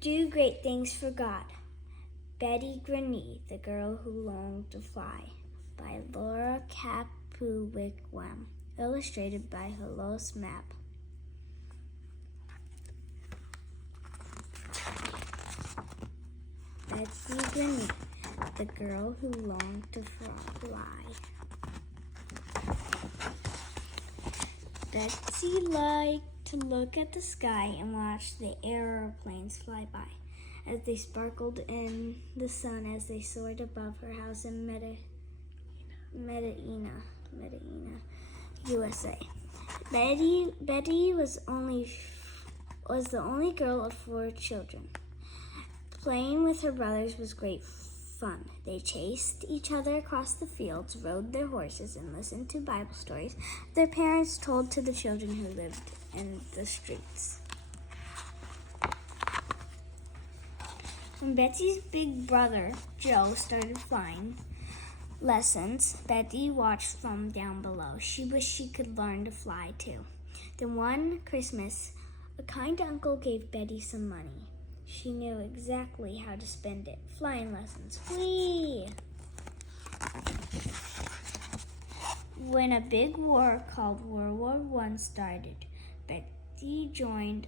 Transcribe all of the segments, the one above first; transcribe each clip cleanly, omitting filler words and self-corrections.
do great things for God. Greene, the Girl Who Longed to Fly, by Laura Capuwickwam, illustrated by Helos Map. Greene, the Girl Who Longed to Fly. Betsy liked to look at the sky and watch the aeroplanes fly by as they sparkled in the sun as they soared above her house in Medina, USA. Betty was the only girl of 4 children. Playing with her brothers was great fun. They chased each other across the fields, rode their horses, and listened to Bible stories their parents told to the children who lived in the streets. When Betsy's big brother, Joe, started flying lessons, Betty watched from down below. She wished she could learn to fly too. Then one Christmas, a kind uncle gave Betty some money. She knew exactly how to spend it. Flying lessons. Whee! When a big war called World War I started, Betty joined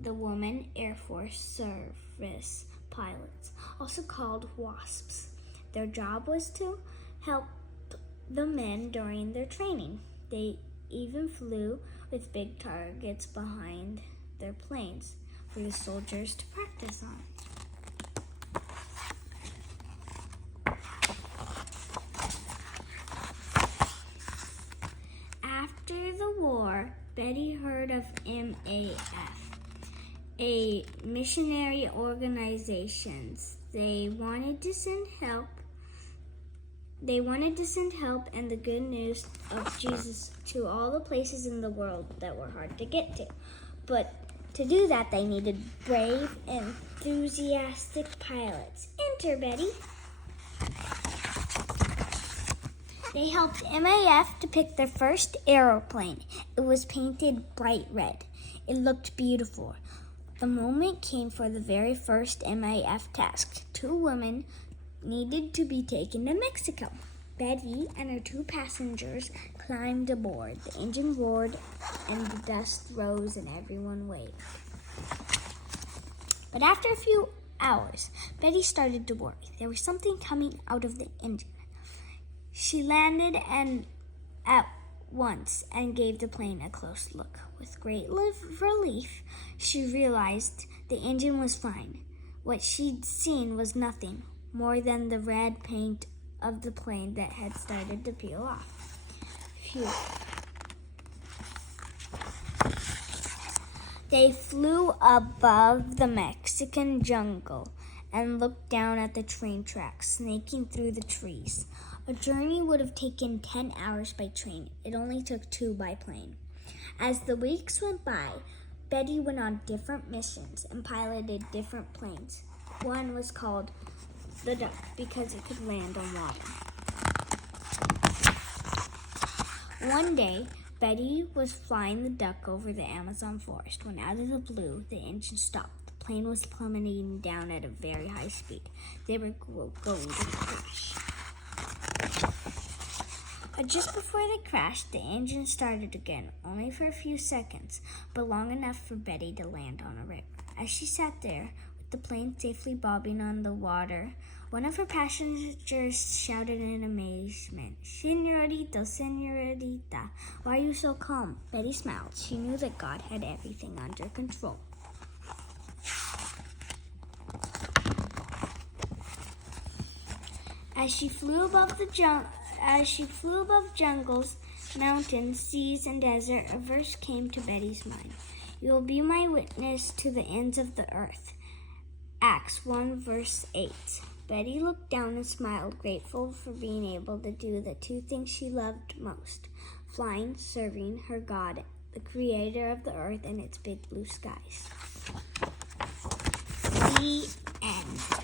the Women Air Force Service pilots, also called WASPs. Their job was to help the men during their training. They even flew with big targets behind their planes for the soldiers to practice on. After the war, Betty heard of MAF, a missionary organization. They wanted to send help and the good news of Jesus to all the places in the world that were hard to get to. But to do that, they needed brave, enthusiastic pilots. Enter, Betty. They helped MAF to pick their first aeroplane. It was painted bright red. It looked beautiful. The moment came for the very first MAF task. 2 women needed to be taken to Mexico. Betty and her 2 passengers climbed aboard. The engine roared and the dust rose and everyone waved. But after a few hours, Betty started to worry. There was something coming out of the engine. She landed at once and gave the plane a close look. With great relief, she realized the engine was fine. What she'd seen was nothing more than the red paint of the plane that had started to peel off. Phew. They flew above the Mexican jungle and looked down at the train tracks snaking through the trees. A journey would have taken 10 hours by train. It only took 2 by plane. As the weeks went by, Betty went on different missions and piloted different planes. One was called the Duck because it could land on water. One day, Betty was flying the Duck over the Amazon forest when out of the blue, the engine stopped. The plane was plummeting down at a very high speed. They were going to crash. Just before they crashed, the engine started again, only for a few seconds, but long enough for Betty to land on a river. As she sat there, with the plane safely bobbing on the water, one of her passengers shouted in amazement, "Señorita, señorita, why are you so calm?" Betty smiled. She knew that God had everything under control. As she flew above jungles, mountains, seas, and desert, a verse came to Betty's mind. "You will be my witness to the ends of the earth." Acts 1, verse 8. Betty looked down and smiled, grateful for being able to do the 2 things she loved most: flying, serving her God, the creator of the earth and its big blue skies. The end.